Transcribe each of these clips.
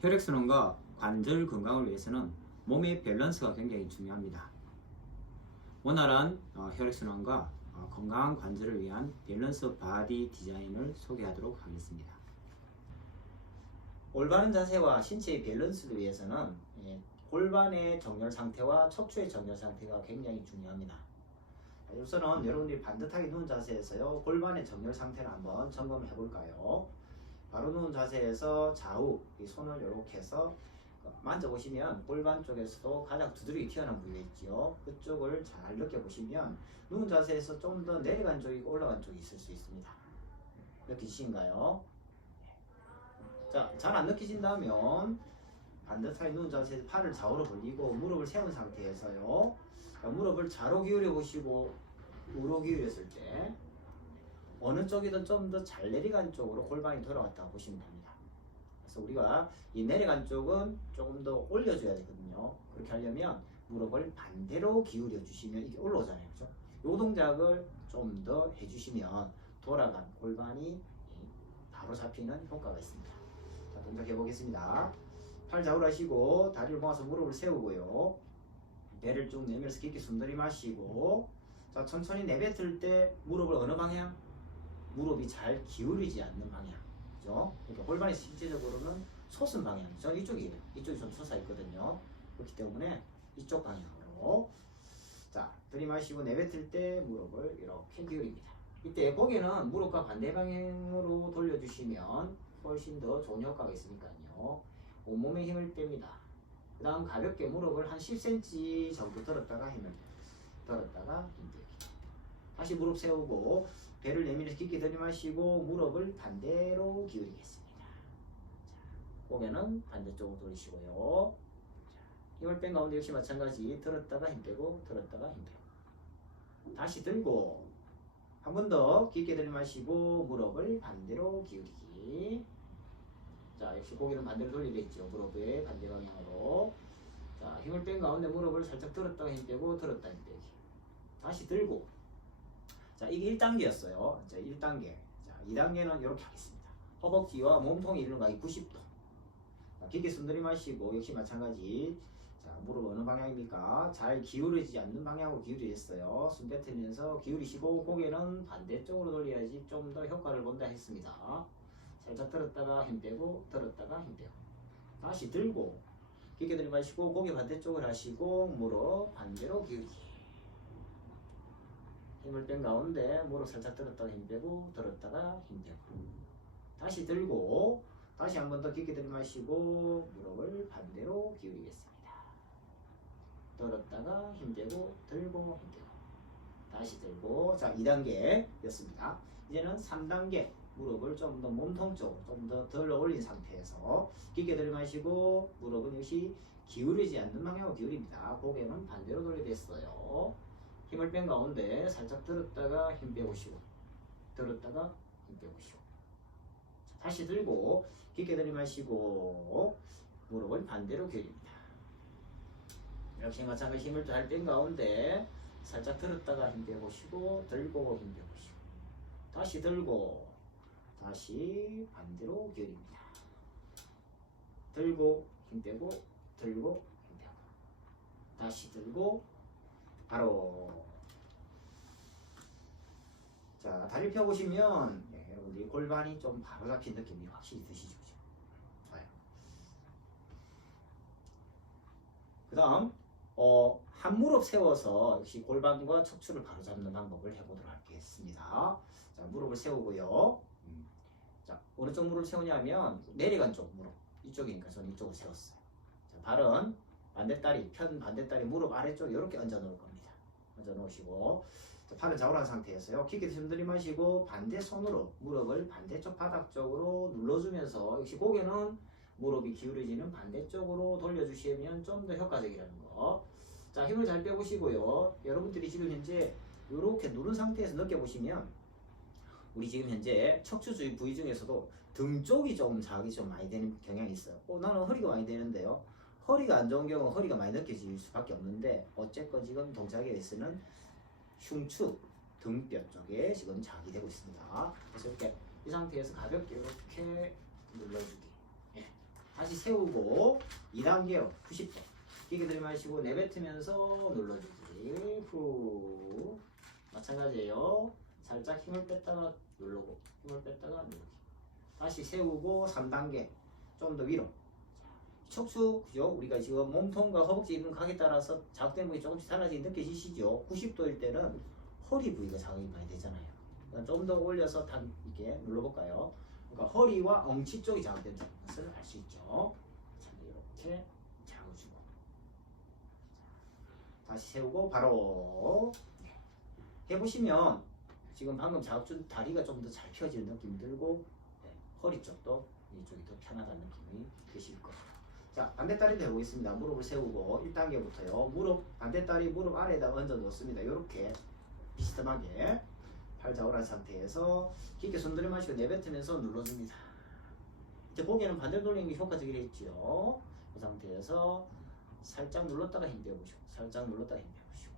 혈액순환과 관절 건강을 위해서는 몸의 밸런스가 굉장히 중요합니다. 원활한 어, 혈액순환과 어, 건강한 관절을 위한 밸런스 바디 디자인을 소개하도록 하겠습니다. 올바른 자세와 신체의 밸런스를 위해서는 예, 골반의 정렬 상태와 척추의 정렬 상태가 굉장히 중요합니다. 자, 우선은 여러분들이 반듯하게 누운 자세에서요 골반의 정렬 상태를 한번 점검해 볼까요? 바로 누운 자세에서 좌우 이 손을 이렇게 해서 만져보시면 골반 쪽에서도 가장 두드러기 튀어나온 부위가 있죠. 그쪽을 잘 느껴보시면 누운 자세에서 좀 더 내려간 쪽이고 올라간 쪽이 있을 수 있습니다. 느끼신가요? 자, 잘 안 느끼신다면 반듯하게 누운 자세에서 팔을 좌우로 벌리고 무릎을 세운 상태에서요. 자, 무릎을 좌로 기울여 보시고 우로 기울였을 때 어느 쪽이든 좀 더 잘 내려간 쪽으로 골반이 돌아갔다 보시면 됩니다. 그래서 우리가 이 내려간 쪽은 조금 더 올려줘야 되거든요. 그렇게 하려면 무릎을 반대로 기울여 주시면 이게 올라오잖아요. 그죠? 요 동작을 좀 더 해주시면 돌아간 골반이 바로 잡히는 효과가 있습니다. 자, 동작 해 보겠습니다. 팔 좌우로 하시고 다리를 모아서 무릎을 세우고요. 배를 쭉 내밀어서 깊게 숨 들이마시고 자 천천히 내뱉을 때 무릎을 어느 방향? 무릎이 잘 기울이지 않는 방향. 그죠? 그러니까 골반이 실제적으로는 솟은 방향. 저는 이쪽이에요. 이쪽이 좀 솟아 있거든요. 그렇기 때문에 이쪽 방향으로. 자, 들이마시고 내뱉을 때 무릎을 이렇게 기울입니다. 이때 고개는 무릎과 반대 방향으로 돌려주시면 훨씬 더 좋은 효과가 있으니까요. 온몸에 힘을 뺍니다. 그 다음 가볍게 무릎을 한 10cm 정도 들었다가 힘을 들었다가 힘들기. 다시 무릎 세우고 배를 내밀어서 깊게 들이마시고 무릎을 반대로 기울이겠습니다. 자, 고개는 반대쪽으로 돌리시고요. 자, 힘을 뺀 가운데 역시 마찬가지 들었다가 힘 빼고 들었다가 힘 빼고 다시 들고 한 번 더 깊게 들이마시고 무릎을 반대로 기울이기. 자, 역시 고개는 반대로 돌리겠죠. 무릎의 반대 방향으로. 자, 힘을 뺀 가운데 무릎을 살짝 들었다가 힘 빼고 들었다 힘 빼기. 다시 들고. 자, 이게 1단계였어요. 자, 1단계. 자, 2단계는 이렇게 하겠습니다. 허벅지와 몸통이 이루는 각이 90도. 자, 깊게 숨 들이 마시고 역시 마찬가지. 자, 무릎 어느 방향입니까? 잘 기울이지 않는 방향으로 기울이겠어요. 숨 뱉으면서 기울이시고 고개는 반대쪽으로 돌려야지 좀 더 효과를 본다 했습니다. 살짝 들었다가 힘 빼고 들었다가 힘 빼고 다시 들고 깊게 들이마시고 고개 반대쪽을 하시고 무릎 반대로 기울기 힘을 뺀 가운데 무릎 살짝 들었다가 힘 빼고 들었다가 힘 빼고. 다시 들고 다시 한 번 더 깊게 들이마시고 무릎을 반대로 기울이겠습니다. 들었다가 힘 빼고 들고 힘 빼고. 다시 들고. 자 2단계였습니다. 이제는 3단계 무릎을 좀 더 몸통 쪽으로 좀더 덜 올린 상태에서 깊게 들이마시고 무릎은 역시 기울이지 않는 방향으로 기울입니다. 고개는 반대로 돌려댔어요. 힘을 뺀 가운데 살짝 들었다가 힘 빼보시고 들었다가 힘 빼보시고 다시 들고 깊게 들이마시고 무릎을 반대로 기울입니다. 역시 마찬가지 힘을 잘 뺀 가운데 살짝 들었다가 힘 빼보시고 들고 힘 빼보시고 다시 들고 다시 반대로 기울입니다. 들고 힘 빼고 들고 힘 빼고 다시 들고 바로 자 다리 펴보시면 예, 여러분들이 골반이 좀 바로 잡힌 느낌이 확실히 드시죠. 좋아요. 그 다음 어, 한 무릎 세워서 역시 골반과 척추를 바로 잡는 방법을 해보도록 하겠습니다. 자 무릎을 세우고요. 음. 자 어느 쪽 무릎을 세우냐면 내려간 쪽 무릎 이쪽이니까 저는 이쪽을 세웠어요. 자 발은 반대다리 편 반대다리 무릎 아래쪽 이렇게 얹어 놓을 겁니다. 얹어 놓으시고 자, 팔은 좌우로 한 상태에서요. 깊게 숨 들이마시고 반대 손으로 무릎을 반대쪽 바닥 쪽으로 눌러주면서 역시 고개는 무릎이 기울어지는 반대쪽으로 돌려주시면 좀 더 효과적이라는 거. 자 힘을 잘 빼보시고요. 여러분들이 지금 현재 이렇게 누른 상태에서 느껴보시면 우리 지금 현재 척추 주위 부위 중에서도 등 쪽이 좀 자극이 좀 많이 되는 경향이 있어요. 어, 나는 허리가 많이 되는데요. 허리가 안 좋은 경우는 허리가 많이 느껴질 수밖에 없는데 어쨌건 지금 동작에 있어는 흉추 등뼈 쪽에 지금 자극이 되고 있습니다. 그래서 이렇게 이 상태에서 가볍게 이렇게 눌러주기. 예. 다시 세우고 2단계요. 90도. 기계 들이마시고 내뱉으면서 눌러주기. 후. 마찬가지예요. 살짝 힘을 뺐다가 누르고 힘을 뺐다가 누르기. 다시 세우고 3단계. 좀 더 위로. 척추 그죠? 우리가 지금 몸통과 허벅지 있는 각에 따라서 자극된 부위 조금씩 달라지게 느껴지시죠? 90도일 때는 허리 부위가 자극이 많이 되잖아요. 좀 더 올려서 단 이렇게 눌러볼까요? 그러니까 허리와 엉치 쪽이 자극된다는 것을 알 수 있죠. 자, 이렇게 잡아주고 자, 다시 세우고 바로 네. 해보시면 지금 방금 자극 준 다리가 좀 더 잘 펴지는 느낌이 들고 네, 허리 쪽도 이쪽이 더 편하다는 느낌이 드실 거예요. 자 반대다리도 해보겠습니다. 무릎을 세우고 1단계부터요. 무릎 반대다리 무릎 아래에다 얹어 놓습니다. 이렇게 비스듬하게 팔 좌우란 상태에서 깊게 손 들이 마시고 내뱉으면서 눌러줍니다. 이제 고개는 반대로 돌리는 게 효과적이겠죠. 그 상태에서 살짝 눌렀다가 힘 빼보시고 살짝 눌렀다가 힘 빼보시고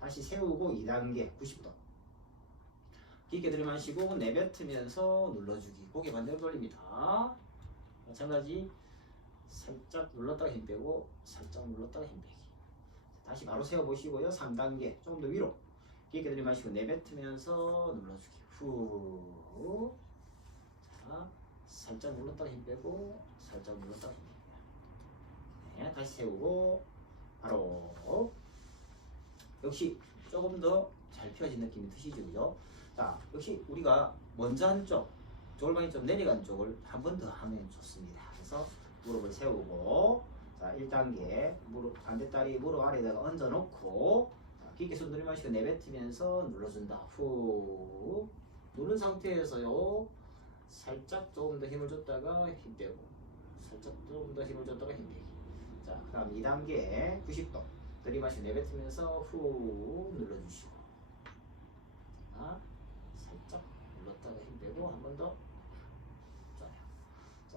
다시 세우고 2단계 90도 깊게 들이마시고 내뱉으면서 눌러주기 고개 반대로 돌립니다. 마찬가지 살짝 눌렀다가 힘 빼고 살짝 눌렀다가 힘 빼기. 다시 바로 세워보시고요. 3단계 조금 더 위로. 깊게 들이마시고 내뱉으면서 눌러주기. 후. 자, 살짝 눌렀다가 힘 빼고 살짝 눌렀다가 힘 빼기. 네, 다시 세우고 바로. 역시 조금 더 잘 펴진 느낌이 드시죠 그죠? 자 역시 우리가 먼저 한쪽 골반이 좀 내려간 쪽을 한 번 더 하면 좋습니다. 그래서 무릎을 세우고 자 1단계 무릎 반대다리 무릎 아래에다가 얹어 놓고 자, 깊게 손 들이마시고 내뱉으면서 눌러준다. 후. 누른 상태에서요. 살짝 조금 더 힘을 줬다가 힘 빼고 살짝 조금 더 힘을 줬다가 힘 빼기. 자 그다음 2단계 90도 들이마시고 내뱉으면서 후 눌러주시고. 자 살짝 눌렀다가 힘 빼고 한 번 더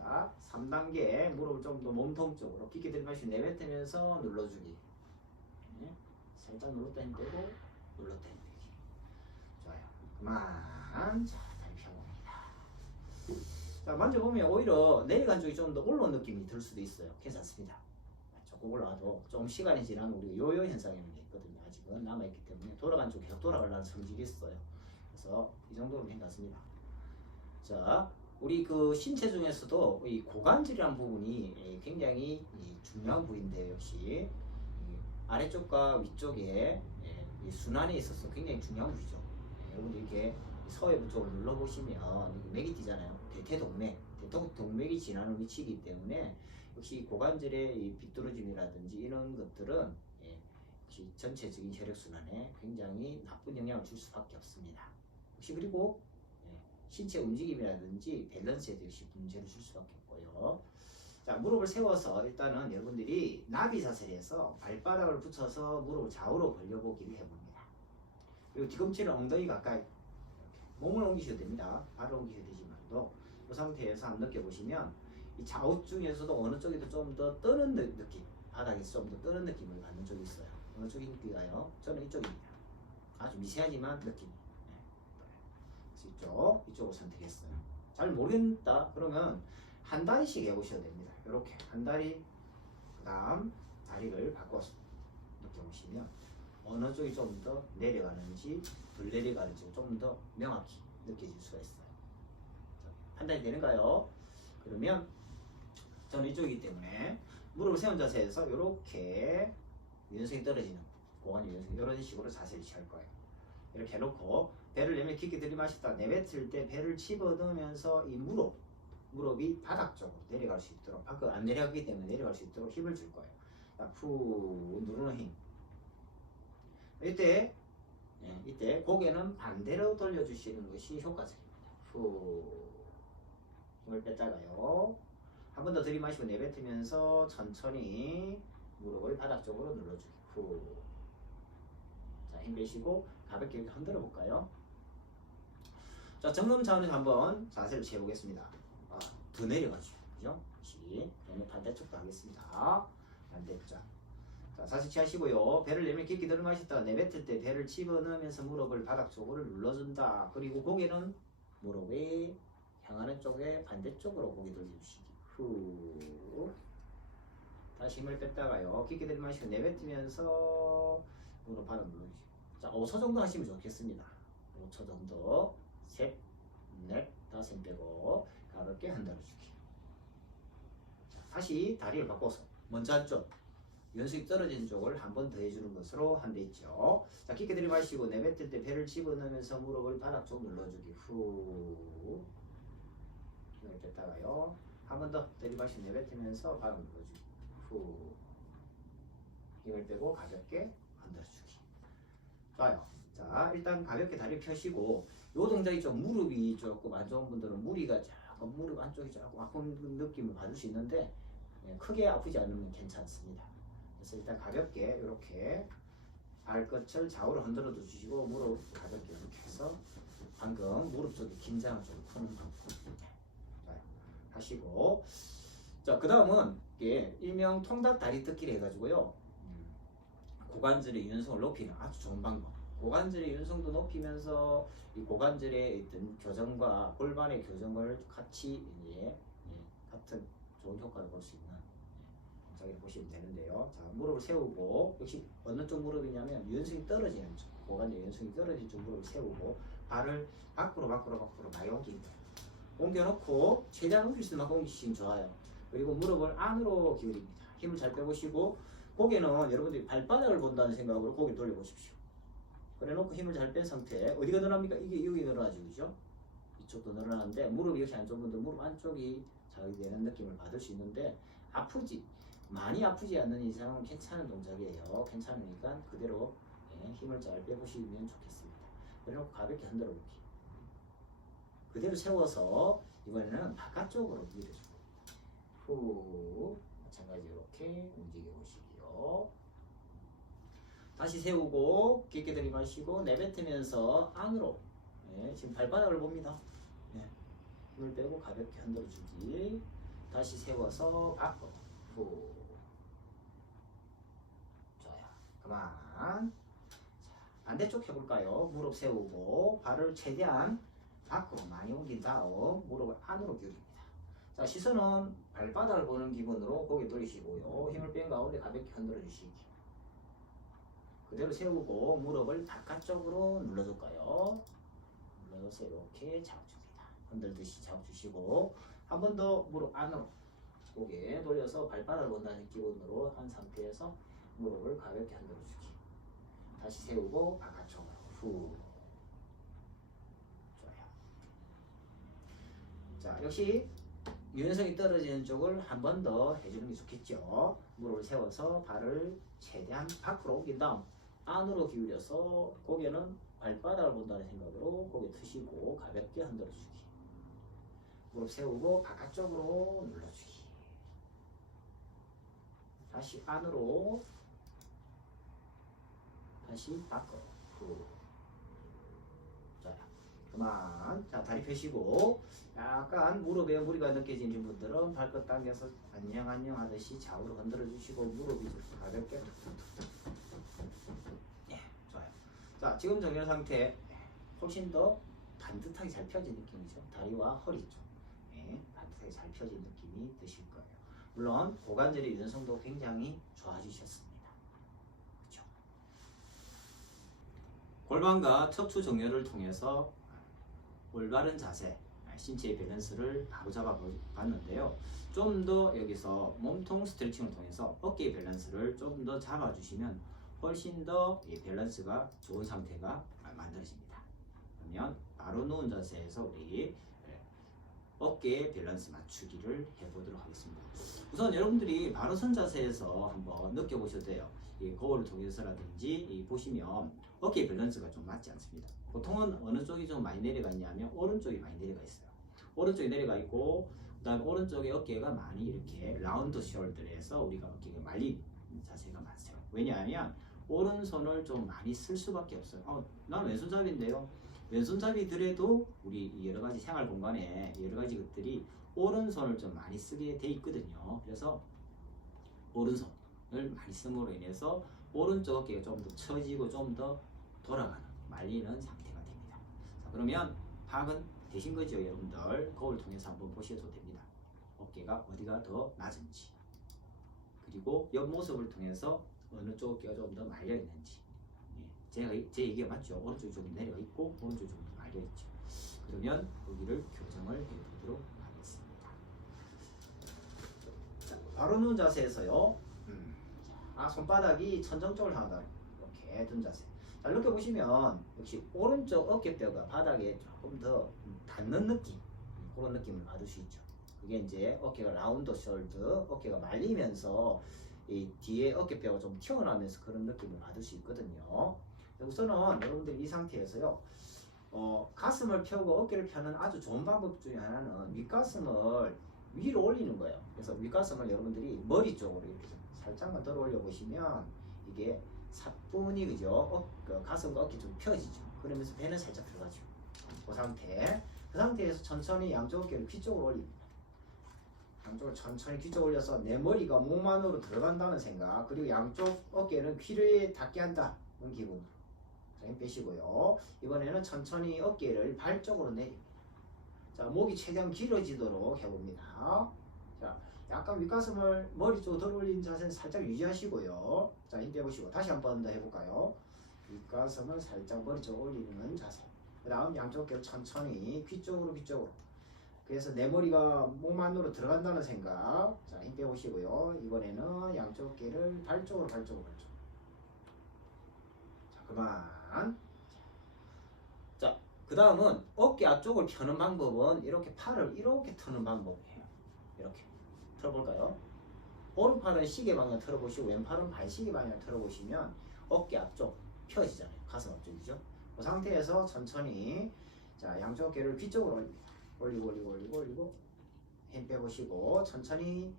자 3단계 무릎을 좀 더 몸통 쪽으로 깊게 들이마시고 내뱉으면서 눌러주기. 네. 살짝 눌렀다 힘 빼고 눌렀다 힘 빼기. 좋아요. 그만. 자 다리 펴봅니다. 자 만져보면 오히려 내려간 쪽이 좀 더 올라온 느낌이 들 수도 있어요. 괜찮습니다. 조금 올라와도 좀 시간이 지나면 우리가 요요 현상이라는 게 있거든요 아직은. 남아있기 때문에 돌아간 쪽 계속 돌아가려는 성질이 있어요. 그래서 이 정도면 괜찮습니다. 자 우리 그 신체 중에서도 이 고관절이라는 부분이 예, 굉장히 이 중요한 부위인데 역시 이 아래쪽과 위쪽에 예, 이 순환에 있어서 굉장히 중요한 부위죠. 예, 여러분들 이렇게 서해부 쪽을 눌러보시면 맥이 뛰잖아요. 대퇴동맥, 대퇴동맥이 지나는 위치이기 때문에 역시 고관절의 이 비뚤어짐이라든지 이런 것들은 전체적인 혈액 순환에 굉장히 나쁜 영향을 줄 수밖에 없습니다. 혹시 그리고 신체 움직임이라든지 밸런스에도 역시 문제를 줄 수밖에 없고요. 자, 무릎을 세워서 일단은 여러분들이 나비 자세에서 발바닥을 붙여서 무릎을 좌우로 벌려보기를 해봅니다. 그리고 뒤꿈치를 엉덩이 가까이 몸을 옮기셔도 됩니다. 발을 옮기셔도 되지만도 이 상태에서 한번 느껴보시면 이 좌우 중에서도 어느 쪽이 좀더 떠는 느- 느낌, 바닥에서 좀더 떠는 느낌을 받는 쪽이 있어요. 어느 쪽이 느끼가요? 저는 이쪽입니다. 아주 미세하지만 느낌. 이쪽 이쪽을 선택했어요. 잘 모르겠다 그러면 한 다리씩 해보셔야 됩니다. 이렇게 한 다리 그 다음 다리를 바꿔서 느껴보시면 어느 쪽이 좀 더 내려가는지 덜 내려가는지 좀 더 명확히 느껴질 수가 있어요. 자, 한 다리 되는가요? 그러면 저는 이쪽이기 때문에 무릎을 세운 자세에서 이렇게 유연성이 떨어지는 고관 유연성 이런 식으로 자세를 취할 거예요. 이렇게 해놓고 배를 내면 깊게 들이마시다 내뱉을 때 배를 집어넣으면서 이 무릎 무릎이 바닥 쪽으로 내려갈 수 있도록 방금 안 내려가기 때문에 내려갈 수 있도록 힘을 줄 거예요. 자, 후 누르는 힘. 이때 예, 이때 고개는 반대로 돌려주시는 것이 효과적입니다. 후 힘을 뺐다가요. 한 번 더 들이마시고 내뱉으면서 천천히 무릎을 바닥 쪽으로 눌러주기. 후. 자, 힘 빼시고 가볍게 흔들어 볼까요? 자, 점검 차원에서 한번 자세를 재보겠습니다. 아, 더 내려가죠. 그죠? 다시. 그러면 반대쪽도 하겠습니다. 반대쪽. 자, 자세 취하시고요. 배를 내면 깊게 들어마셨다가 내뱉을 때 배를 집어넣으면서 무릎을 바닥 쪽으로 눌러준다. 그리고 고개는 무릎에 향하는 쪽에 반대쪽으로 고개 돌려주시기. 후. 다시 힘을 뺐다가요. 깊게 들이마시고 내뱉으면서 무릎 바로 눌러주시고. 자, 5초 정도 하시면 좋겠습니다. 5초 정도. 셋, 넷, 다섯 힘 빼고 가볍게 흔들어주기. 자, 다시 다리를 바꿔서 먼저 한쪽 연속이 떨어진 쪽을 한 번 더 해주는 것으로 한대 있죠. 자, 깊게 들이마시고 내뱉을 때 배를 집어넣으면서 무릎을 바닥 쪽 눌러주기. 후. 힘을 뺐다가요. 한 번 더 들이마시고 내뱉으면서 바닥 눌러주기. 후. 힘을 빼고 가볍게 흔들어주기. 좋아요. 자, 일단 가볍게 다리 펴시고 요 동작이 좀 무릎이 조금 안 좋은 분들은 무리가 조금 무릎 안쪽이 조금 아픈 느낌을 받을 수 있는데 예, 크게 아프지 않으면 괜찮습니다. 그래서 일단 가볍게 이렇게 발끝을 좌우로 흔들어 주시고 무릎 가볍게 이렇게 해서 방금 무릎 쪽에 긴장을 좀 푸는 방법. 네, 하시고. 자그 다음은 일명 통닭 다리 뜯기를 해가지고요. 음, 고관절의 유연성을 높이는 아주 좋은 방법 고관절의 유연성도 높이면서 이 고관절의 교정과 골반의 교정을 같이 이제 예, 같은 좋은 효과를 볼 수 있는 예, 동작을 보시면 되는데요. 자 무릎을 세우고 역시 어느 쪽 무릎이냐면 유연성이 떨어지는 쪽 고관절 유연성이 떨어진 쪽 무릎을 세우고 발을 밖으로 밖으로 밖으로 많이 거예요. 옮겨놓고 최대한 옮길 수 있는 만큼 옮기시면 좋아요. 그리고 무릎을 안으로 기울입니다. 힘을 잘 빼보시고 고개는 여러분들이 발바닥을 본다는 생각으로 고개 돌려보십시오. 그래놓고 힘을 잘 뺀 상태 어디가 늘어납니까? 이게 여기 늘어나죠, 그죠? 이쪽도 늘어나는데 무릎이 이렇게 안 좋은 분들 무릎 안쪽이 자극되는 느낌을 받을 수 있는데 아프지 많이 아프지 않는 이상은 괜찮은 동작이에요. 괜찮으니까 그대로 예, 힘을 잘 빼보시면 좋겠습니다. 그리고 가볍게 흔들어 볼게요. 그대로 세워서 이번에는 바깥쪽으로 밀어주고 후 마찬가지 이렇게 움직여 보시고요. 다시 세우고 깊게 들이마시고 내뱉으면서 안으로 예, 지금 발바닥을 봅니다. 예, 힘을 빼고 가볍게 흔들어주기. 다시 세워서 밖으로 후. 좋아요. 그만. 자, 반대쪽 해볼까요? 무릎 세우고 발을 최대한 밖으로 많이 옮긴 다음 무릎을 안으로 기울입니다. 자 시선은 발바닥을 보는 기분으로 고개 돌리시고요. 힘을 뺀 가운데 가볍게 흔들어 주시기. 그대로 세우고 무릎을 바깥쪽으로 눌러줄까요? 눌러서 이렇게 잡아줍니다. 흔들듯이 잡아주시고 한 번 더 무릎 안으로 고개 돌려서 발바닥을 본다는 기분으로 한 상태에서 무릎을 가볍게 흔들어주기. 다시 세우고 바깥쪽으로 후. 좋아요. 자 역시 유연성이 떨어지는 쪽을 한 번 더 해주는 게 좋겠죠. 무릎을 세워서 발을 최대한 밖으로 옮긴 다음 안으로 기울여서 고개는 발바닥을 본다는 생각으로 고개 트시고 가볍게 흔들어주기. 무릎 세우고 바깥쪽으로 눌러주기. 다시 안으로 다시 밖으로 후. 좋아요. 그만. 자 다리 펴시고 약간 무릎에 무리가 느껴지는 분들은 발끝 당겨서 안녕 안녕 하듯이 좌우로 흔들어 주시고 무릎이 좀 가볍게 자 지금 정렬 상태 훨씬 더 반듯하게 잘 펴진 느낌이죠. 다리와 허리 쪽 예, 반듯하게 잘 펴진 느낌이 드실 거예요. 물론 고관절의 유연성도 굉장히 좋아지셨습니다. 그렇죠 골반과 척추 정렬을 통해서 올바른 자세 신체의 밸런스를 바로잡아 봤는데요. 좀 더 여기서 몸통 스트레칭을 통해서 어깨 밸런스를 좀 더 잡아주시면 훨씬 더이 밸런스가 좋은 상태가 만들어집니다. 그러면 바로 누운 자세에서 우리 어깨 밸런스 맞추기를 해보도록 하겠습니다. 우선 여러분들이 바로 선 자세에서 한번 느껴보셔도 돼요. 이 거울을 통해서라든지 이 보시면 어깨 밸런스가 좀 맞지 않습니다. 보통은 어느 쪽이 좀 많이 내려가 있냐면 오른쪽이 많이 내려가 있어요. 오른쪽이 내려가 있고 그다음 오른쪽에 어깨가 많이 이렇게 라운드 숄더에서 우리가 어깨가 말린 자세가 많아요. 왜냐하면 오른손을 좀 많이 쓸 수밖에 없어요. 어, 난 왼손잡이인데요. 왼손잡이들에도 우리 여러 가지 생활 공간에 여러 가지 것들이 오른손을 좀 많이 쓰게 돼 있거든요. 그래서 오른손을 많이 씀으로 인해서 오른쪽 어깨가 좀 더 처지고 좀 더 돌아가는 말리는 상태가 됩니다. 자, 그러면 파악은 되신 거죠, 여러분들. 거울 통해서 한번 보셔도 됩니다. 어깨가 어디가 더 낮은지. 그리고 옆 모습을 통해서 어느 쪽 어깨가 조금 더 말려 있는지. 예, 제가 제 얘기가 맞죠? 오른쪽이 조금 내려가 있고 오른쪽이 조금 더 말려 있죠. 그러면 여기를 교정을 해보도록 하겠습니다. 자, 바로 누운 자세에서요. 음, 아 손바닥이 천정적으로 향하다 이렇게 둔 자세. 자 이렇게 보시면 역시 오른쪽 어깨뼈가 바닥에 조금 더 닿는 느낌 그런 느낌을 받을 수 있죠. 그게 이제 어깨가 라운드 숄드 어깨가 말리면서 이 뒤에 어깨뼈가 좀 튀어나오면서 그런 느낌을 받을 수 있거든요. 우선은 여러분들이 이 상태에서요. 어, 가슴을 펴고 어깨를 펴는 아주 좋은 방법 중에 하나는 윗가슴을 위로 올리는 거예요. 그래서 윗가슴을 여러분들이 머리 쪽으로 이렇게 좀 살짝만 들어 올려 보시면 이게 사뿐히 그죠? 어, 그 가슴과 어깨 좀 펴지죠. 그러면서 배는 살짝 들어가죠 그 상태. 그 상태에서 천천히 양쪽 어깨를 귀 쪽으로 올립니다 양쪽을 천천히 귀 쪽으로 올려서 내 머리가 몸 안으로 들어간다는 생각 그리고 양쪽 어깨는 귀를 닿게 한다는 자, 힘 빼시고요. 이번에는 천천히 어깨를 발 쪽으로 내립니다. 자 목이 최대한 길어지도록 해봅니다. 자 약간 윗가슴을 머리 쪽으로 들어 올린 자세 살짝 유지하시고요. 자힘 빼보시고 다시 한 번 더 해볼까요? 윗가슴을 살짝 머리 쪽으로 올리는 자세. 그 다음 양쪽 어깨를 천천히 귀 쪽으로 귀 쪽으로 그래서 내 머리가 몸 안으로 들어간다는 생각 자 힘 빼보시고요 이번에는 양쪽 어깨를 발 쪽으로 발 쪽으로 발 쪽으로 자 그만 그 다음은 어깨 앞쪽을 펴는 방법은 이렇게 팔을 이렇게 트는 방법이에요. 이렇게 틀어볼까요? 오른팔은 시계 방향 틀어보시고 왼팔은 발시계 방향 틀어보시면 어깨 앞쪽 펴지잖아요. 가슴 앞쪽이죠. 그 상태에서 천천히 자 양쪽 어깨를 귀 쪽으로 올립니다. 올리고 올리고 올리고 올리고 힘 빼보시고 천천히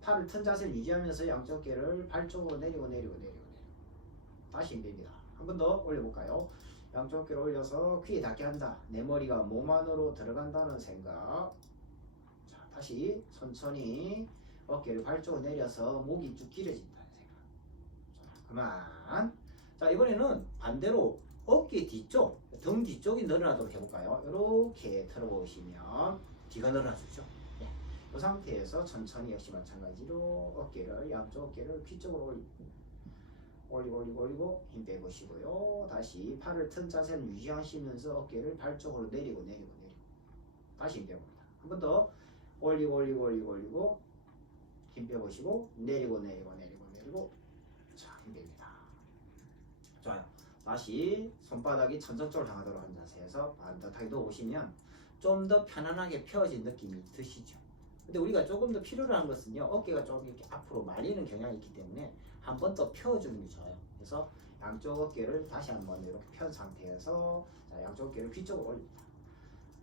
팔을 튼 자세를 유지하면서 양쪽 어깨를 발 쪽으로 내리고 내리고 내리고 내리고 다시 힘 뺍니다. 한 번 더 올려볼까요? 양쪽 어깨를 올려서 귀에 닿게 한다. 내 머리가 몸 안으로 들어간다는 생각. 자, 다시 천천히 어깨를 발 쪽으로 내려서 목이 쭉 길어진다는 생각. 자, 그만. 자, 이번에는 반대로 어깨 뒤쪽, 등 뒤쪽이 늘어나도록 해볼까요? 이렇게 틀어보시면 뒤가 늘어나주죠. 네. 이 상태에서 천천히 역시 마찬가지로 어깨를 양쪽 어깨를 귀 쪽으로 올립니다. 올리고 올리고 올리고 힘 빼보시고요. 다시 팔을 튼 자세를 유지하시면서 어깨를 발 쪽으로 내리고 내리고 내리고 다시 힘 빼봅니다. 한 번 더 올리고 올리고 올리고 올리고 힘 빼보시고 내리고 내리고 내리고 내리고 자힘 뺍니 다시 손바닥이 천정적으로 향하도록 한 자세에서 반듯하게 놓으시면 좀 더 편안하게 펴진 느낌이 드시죠. 근데 우리가 조금 더 필요로 한 것은요 어깨가 좀 이렇게 앞으로 말리는 경향이 있기 때문에 한 번 더 펴주는 게 좋아요. 그래서 양쪽 어깨를 다시 한번 이렇게 편 상태에서 자, 양쪽 어깨를 귀 쪽으로 올립니다.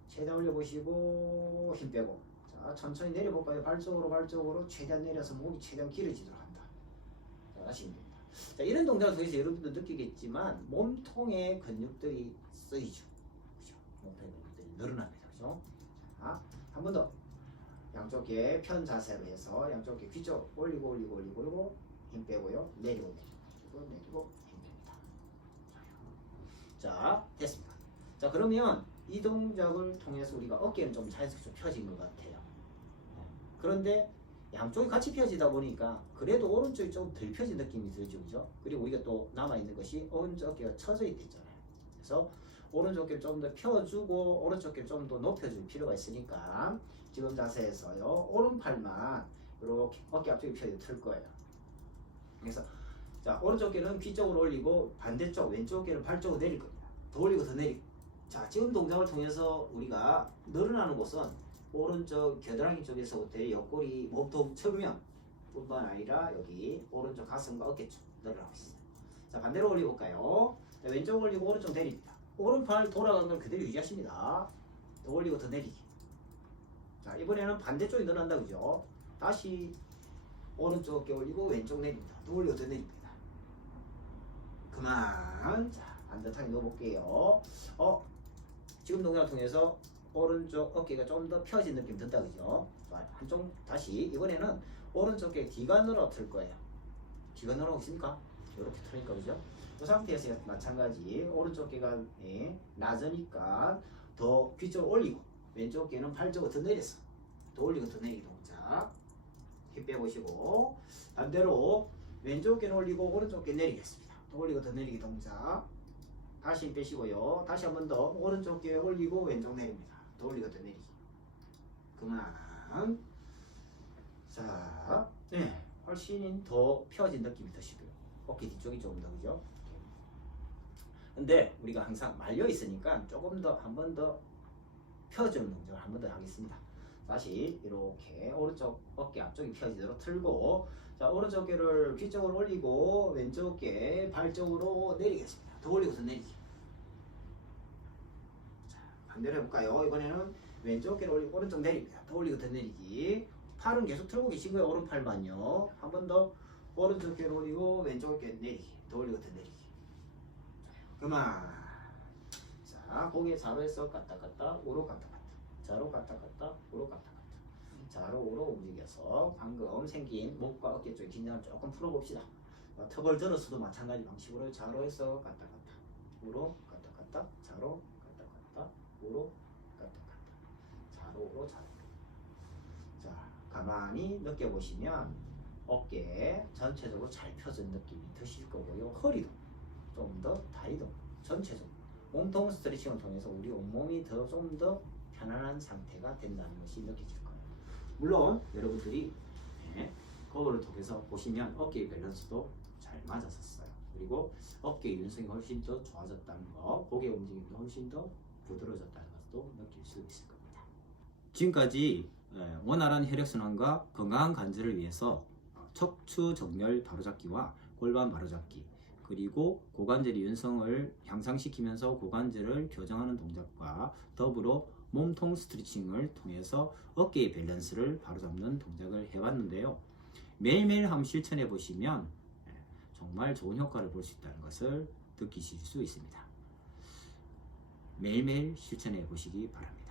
최대한 올려보시고 힘 빼고 자 천천히 내려볼까요? 발 쪽으로 발 쪽으로 최대한 내려서 목이 최대한 길어지도록 한다. 자, 다시. 자 이런 동작을 통해서 여러분도 느끼겠지만 몸통의 근육들이 쓰이죠. 그죠? 몸통의 근육들이 늘어납니다. 그죠? 자, 한 번 더. 양쪽 어깨 편 자세로 해서 양쪽 어깨 귀쪽 올리고 올리고 올리고 올리고 힘 빼고요 내리고 내리고 내리고 힘 뺍니다 자 됐습니다 자 그러면 이 동작을 통해서 우리가 어깨는 좀 자연스럽게 좀 펴진 것 같아요 네. 그런데 양쪽이 같이 펴지다 보니까 그래도 오른쪽이 좀덜 펴진 느낌이 들죠 그죠 그리고 우리가 또 남아있는 것이 오른쪽 어깨가 처져 있잖아요 그래서 오른쪽 어깨를 좀 더 펴주고 오른쪽 어깨를 좀 더 높여줄 필요가 있으니까 지금 자세에서요 오른팔만 이렇게 어깨 앞쪽에 펴져 틀 거예요. 그래서 자 오른쪽 어깨는 귀 쪽으로 올리고 반대쪽 왼쪽 어깨는 발 쪽으로 내릴 겁니다. 더 올리고 더 내리고. 자 지금 동작을 통해서 우리가 늘어나는 곳은 오른쪽 겨드랑이 쪽에서부터 옆구리 몸통侧면 뿐만 아니라 여기 오른쪽 가슴과 어깨 쪽 늘어나고 있어요. 자 반대로 올려볼까요? 자, 왼쪽 올리고 오른쪽 내립니다. 오른팔 돌아가는 걸 그대로 유지하십니다. 더 올리고 더 내리기. 자 이번에는 반대쪽이 늘어난다 그죠? 다시 오른쪽 어깨 올리고 왼쪽 내립니다. 더 올리고 더 내립니다. 그만. 자 반듯하게 넣어볼게요. 어 지금 동작을 통해서 오른쪽 어깨가 좀 더 펴진 느낌 든다 그죠? 자 한쪽 다시 이번에는 오른쪽 어깨 뒤가 늘어틀 거예요. 뒤가 늘어오고 있습니까? 이렇게 틀니까 그죠? 이 상태에서 마찬가지 오른쪽 어깨가 예, 낮으니까 더 귀쪽으로 올리고 왼쪽 어깨는 팔 쪽으로 더 내려서 더 올리고 더 내리기 동작 힘 빼보시고 반대로 왼쪽 어깨는 올리고 오른쪽 어깨 내리겠습니다. 더 올리고 더 내리기 동작. 다시 힘 빼시고요. 다시 한 번 더 오른쪽 어깨 올리고 왼쪽 내립니다. 더 내리기. 그만. 자, 네, 훨씬 더 펴진 느낌이 드시고요. 어깨 뒤쪽이 조금 더 그죠? 근데 우리가 항상 말려 있으니까 조금 더 한 번 더 펴주는 동작을 한 번 더 하겠습니다. 다시 이렇게 오른쪽 어깨 앞쪽이 펴지도록 틀고 자 오른쪽 어깨를 귀 쪽으로 올리고 왼쪽 어깨 발 쪽으로 내리겠습니다. 더 올리고 더 내리기. 자 반대로 해볼까요? 이번에는 왼쪽 어깨를 올리고 오른쪽 내립니다. 더 올리고 더 내리기. 팔은 계속 틀고 계시고요. 오른팔만요. 한 번 더 오른쪽 어깨를 올리고 왼쪽 어깨 내리기. 더 올리고 더 내리기. 자, 그만. 자 고개 좌로에서 갔다 갔다 우로 갔다 갔다. 좌로 갔다 갔다 우로 갔다 갔다. 좌로 우로 움직여서 방금 생긴 목과 어깨 쪽 긴장을 조금 풀어봅시다. 어, 턱을 들어서도 마찬가지 방식으로 좌로에서 갔다 갔다 우로 갔다 갔다 좌로 갔다 갔다 우로 갔다 갔다 좌로 우로 좌로 자 가만히 느껴보시면 어깨 전체적으로 잘 펴진 느낌이 드실 거고요 허리도 좀 더 다리도 전체적으로 몸통 스트레칭을 통해서 우리 온몸이 더 좀 더 편안한 상태가 된다는 것이 느껴질 거예요. 물론 여러분들이 네, 거울을 통해서 보시면 어깨의 밸런스도 잘 맞았었어요. 그리고 어깨 유연성이 훨씬 더 좋아졌다는 거, 고개 움직임도 훨씬 더 부드러워졌다는 것도 느낄 수 있을 겁니다. 지금까지 예, 원활한 혈액순환과 건강한 관절을 위해서 어, 척추 정렬 바로잡기와 골반 바로잡기 그리고 고관절 유연성을 향상시키면서 고관절을 교정하는 동작과 더불어 몸통 스트레칭을 통해서 어깨의 밸런스를 바로잡는 동작을 해봤는데요. 매일매일 한번 실천해 보시면 예, 정말 좋은 효과를 볼 수 있다는 것을 느끼실 수 있습니다. 매일매일 실천해 보시기 바랍니다.